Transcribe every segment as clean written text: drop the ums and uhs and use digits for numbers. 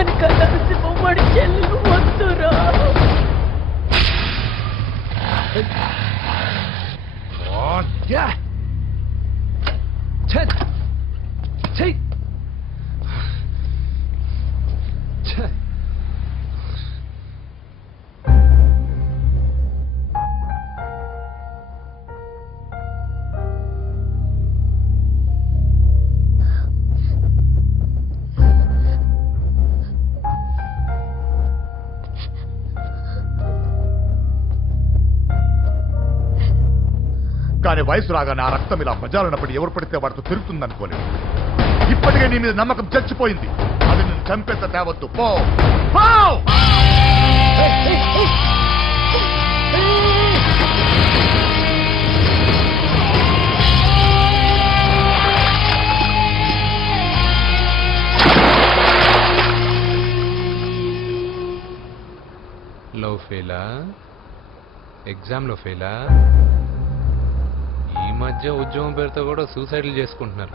కనుక నరసింహమ్మడి చెల్లెలు వద్దురా. కానీ వయసు రాగానే ఆ రక్తం ఇలా ప్రజాలన్నప్పుడు ఎవరు పడితే వాడితో తిరుగుతుందనుకోలేదు. ఇప్పటికే నీ మీద నమ్మకం చచ్చిపోయింది. అది నేను చంపేత తేవద్దు. పో పో. లో ఫెయిలా, ఎగ్జామ్లో ఫెయిలా, ఈ మధ్య ఉద్యోగం పేరుతో కూడా సూసైడ్లు చేసుకుంటున్నారు.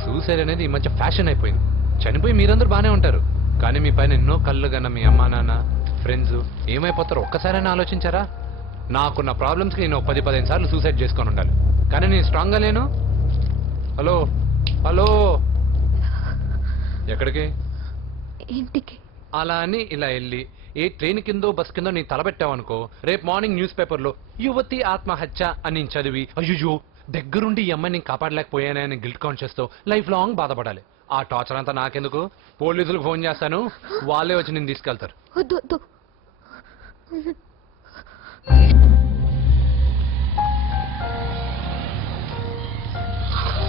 సూసైడ్ అనేది ఈ మధ్య ఫ్యాషన్ అయిపోయింది. చనిపోయి మీరందరూ బాగానే ఉంటారు, కానీ మీ పైన ఎన్నో కళ్ళు కన్నా మీ అమ్మా నాన్న ఫ్రెండ్స్ ఏమైపోతారో ఒక్కసారైనా ఆలోచించారా? నాకున్న ప్రాబ్లమ్స్కి నేను 10-15 సార్లు సూసైడ్ చేసుకొని ఉండాలి, కానీ నేను స్ట్రాంగ్గా లేను. హలో హలో, ఎక్కడికి? ఇంటికి. అలా అని ఇలా వెళ్ళి ఏ ట్రైన్ కిందో బస్ కిందో నీ తలబెట్టావనుకో, రేపు మార్నింగ్ న్యూస్ పేపర్లో యువతి ఆత్మహత్య అని చదివి అయ్యో దగ్గరుండి ఈ అమ్మాయిని కాపాడలేకపోయానే అని గిల్ట్ కాన్షియస్ తో లైఫ్ లాంగ్ బాధపడాలి. ఆ టార్చర్ అంతా నాకెందుకు? పోలీసులకు ఫోన్ చేస్తాను, వాళ్ళే వచ్చి నేను తీసుకెళ్తారు.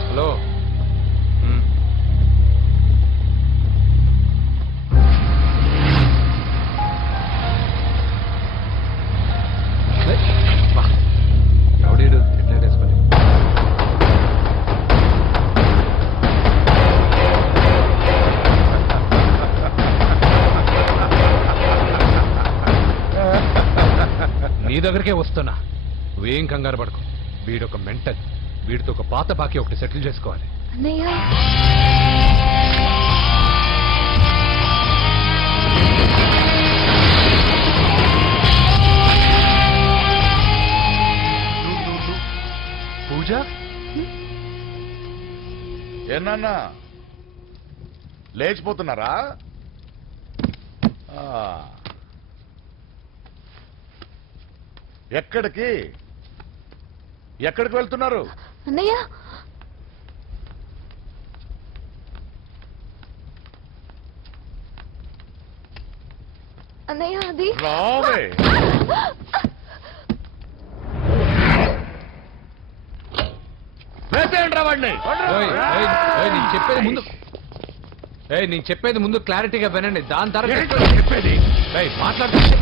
హలో, ఎవడీడు ఎట్లా వేసుకొని నీ దగ్గరికే వస్తున్నా. నువ్వేం కంగారు పడుకో. వీడొక మెంటల్, వీడితో ఒక పాత బాకీ ఒకటి సెటిల్ చేసుకోవాలి. పూజ ఏనా లేచిపోతున్నారా? ఎక్కడికి ఎక్కడికి వెళ్తున్నారు? అన్నయ్య, అన్నయ్య అది రావే. నేను చెప్పేది ముందు క్లారిటీగా వినండి, దాని తర్వాత చెప్పేది మాట్లాడుతుంది.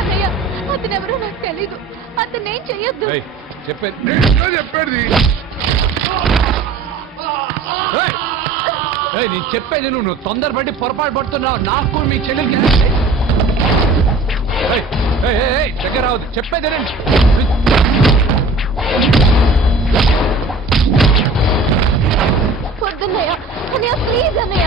అన్నయ్య, అతనెవరో నాకు తెలీదు, అతనేం చెయ్యొద్దు. చెప్పేది చెప్పేది నేను చెప్పేది నువ్వు తొందరపడి పొరపాటు పడుతున్నావు. నాకు మీ చెల్లెలకి దగ్గర రావద్దు. చెప్పేది వద్దన్నయ్య, అన్నయ్య ప్లీజ్ అన్నయ్య.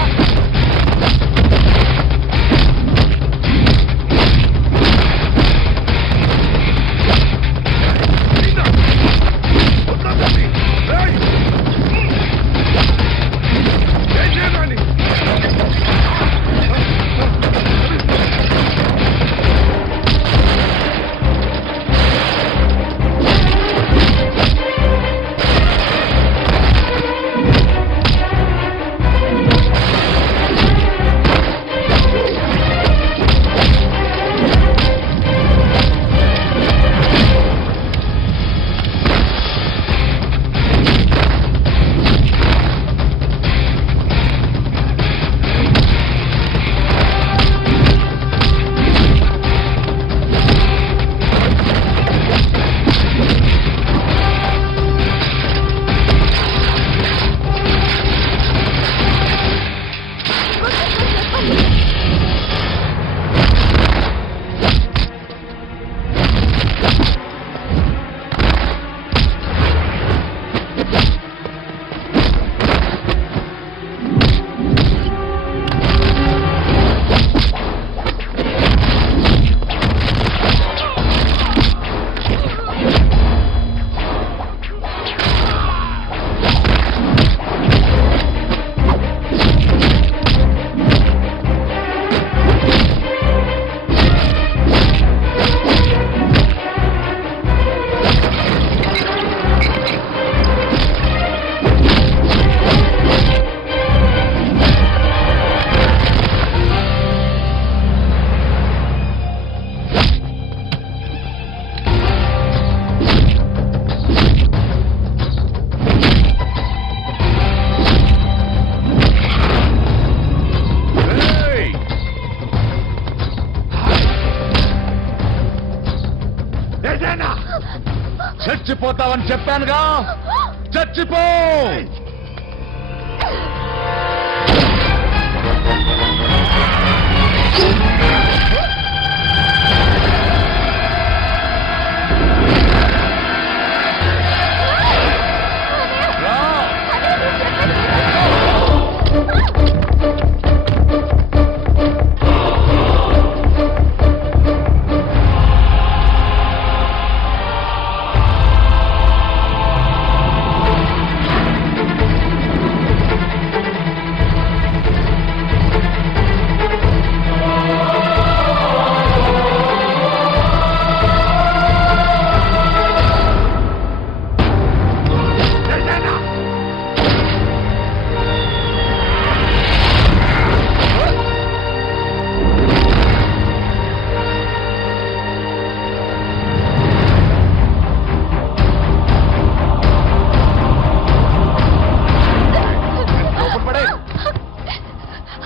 చచ్చిపోతావని చెప్పానుగా, చచ్చిపో.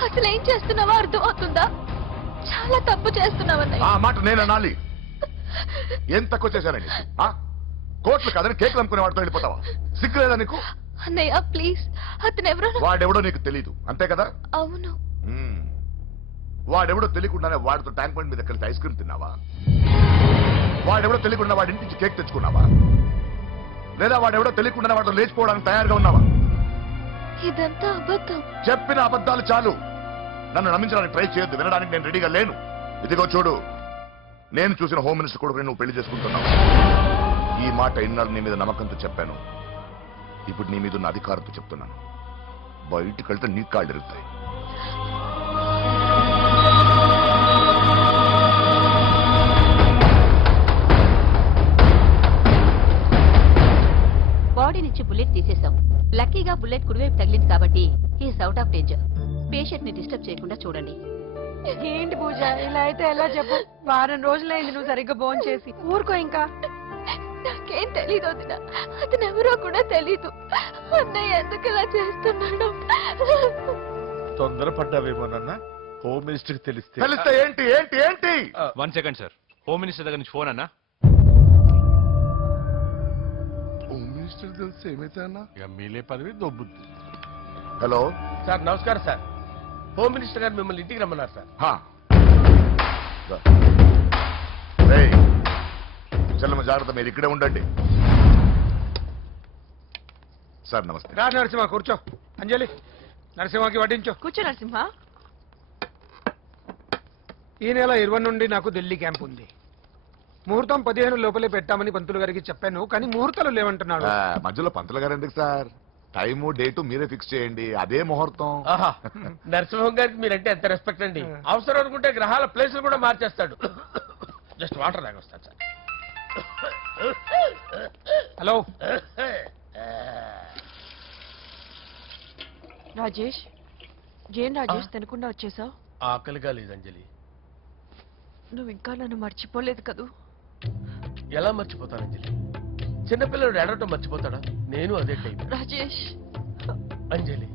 అసలు ఏం చేస్తున్నావో అర్థం అవుతుందా? చాలా తప్పు చేస్తున్నావన్నయ్య. ఆ మాట నేను అనాలి? ఏం తక్కువ చేశానండి? కోట్లు కాదని కేకులు అమ్ముకునే వాడితో వెళ్ళిపోతావా? సిగ్గులేదా నీకు? అన్నయ్య ప్లీజ్, అతను ఎవరో వాడెవడో నీకు తెలీదు అంతే కదా? అవును. వాడెవడో తెలియకుండానే వాడితో ట్యాంక్ బండ్ మీద కలిసి ఐస్ క్రీమ్ తిన్నావా? వాడెవడో తెలియకుండా వాడి ఇంటి నుంచి కేక్ తెచ్చుకున్నావా? లేదా వాడెవడో తెలియకుండానే వాడితో లేచిపోవడానికి తయారుగా ఉన్నావా? ఇదంతా అబద్ధం. చెప్పిన అబద్ధాలు చాలు. నన్ను నమ్మించడానికి ట్రై చేయొద్దు. వినడానికి నేను రెడీగా లేను. ఇదిగో చూడు, నేను చూసిన హోమ్ మినిస్టర్ కొడుకుని నువ్వు పెళ్లి చేసుకుంటున్నావు. ఈ మాట ఇన్నాళ్ళు నీ మీద నమ్మకంతో చెప్పాను. ఇప్పుడు నీ మీద ఉన్న అధికారంతో చెప్తున్నాను. బయటికి వెళ్తే నీ కాళ్ళు ఎరుగుతాయి. బాడీ నుంచి బుల్లెట్ తీసేశాం. లక్కీగా బుల్లెట్ కుడివైపు తగిలింది కాబట్టి is out of danger. Patient ని డిస్టర్బ్ చేయకుండా చూడండి. ఏంటి పూజ, ఇలా అయితే ఎలా చెప్పు? వారం రోజులైంది నువ్వు సరిగ్గా భోజనం చేసి. ఊరుకో ఇంకా. నాకేం తెలీదు వదిన, అతను ఎవరో కూడా తెలీదు. అన్నయ్య ఎందుకు ఇలా చేస్తున్నాడు? తొందరపడ్డావేమోనన్నా. హోమ్ మినిస్టర్ తెలిస్తే తెలిస్తే ఏంటి ఏంటి ఏంటి? 1 సెకండ్ సార్, హోమ్ మినిస్టర్ దగ్గర నుంచి ఫోన్ అన్నా. హోమ్ మినిస్టర్ తెలిస్తే ఏమైతే అన్నా ఎమ్మెల్యే పదవి దొబ్బుద్ది. హలో సార్ నమస్కారం సార్. హోమ్ మినిస్టర్ గారు మిమ్మల్ని ఇంటికి రమ్మన్నారు సార్. చెల్లమ్మ జాగ్రత్త, మీరు ఇక్కడే ఉండండి. సార్ నమస్తే. రా నరసింహ కూర్చో. అంజలి నరసింహకి వడ్డించో. కూర్చో నరసింహ. ఈ నెల 20 నుండి నాకు ఢిల్లీ క్యాంప్ ఉంది. ముహూర్తం 15 లోపలే పెట్టామని పంతులు గారికి చెప్పాను, కానీ ముహూర్తాలు లేవంటున్నాడు. మధ్యలో పంతులు గారు ఎందుకు సార్? టైము డేటు మీరే ఫిక్స్ చేయండి, అదే ముహూర్తం. ఆహా, నరసింహం గారికి మీరంటే ఎంత రెస్పెక్ట్ అండి. అవసరం అనుకుంటే గ్రహాల ప్లేసులు కూడా మార్చేస్తాడు. జస్ట్ వాటర్ తాగొస్తాను సార్. హలో రాజేష్. ఏం రాజేష్ తినకుండా వచ్చేసావు? ఆకలిగా లేదు అంజలి. నువ్వు ఇంకా నన్ను మర్చిపోలేదు కదూ? ఎలా మర్చిపోతాను అంజలి? చిన్నపిల్లడు ఏడవటం మర్చిపోతాడా? నేను అదే టైం. రాజేష్ అంజలి,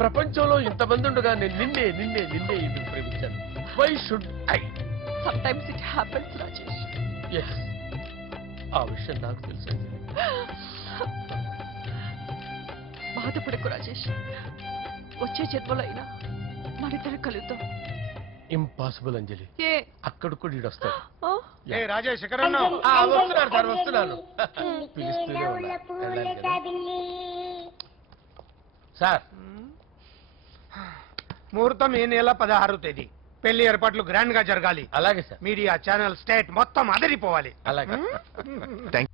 ప్రపంచంలో ఇంతమంది ఉండగా నేను నిన్నే నిన్నే నిన్నే ఇది ప్రేమించాను. Why should I? Sometimes it happens Rajesh. Yes, ఆ విషయం నాకు తెలుసు అంజలి. బాధపడకు రాజేష్. వచ్చే జన్మలో అయినా మనిద్దరు కలుద్దాం. ఇంపాసిబుల్ అంజలి. ఏ అక్కడ కూడా ఈడు వస్తాడు. ఆ? ఏ రాజేష్ ఎక్కడ ఉన్నావు? వస్తున్నాను సార్, వస్తున్నాను. పిలుస్తూనే ఉన్నా. వెళ్ళాలి కదా. సార్ ముహూర్తం ఈ నెల 16వ తేదీ. పెళ్లి ఏర్పాట్లు గ్రాండ్ గా జరగాలి. అలాగే సార్. మీడియా ఛానల్ స్టేట్ మొత్తం అదిరిపోవాలి. అలాగే. థ్యాంక్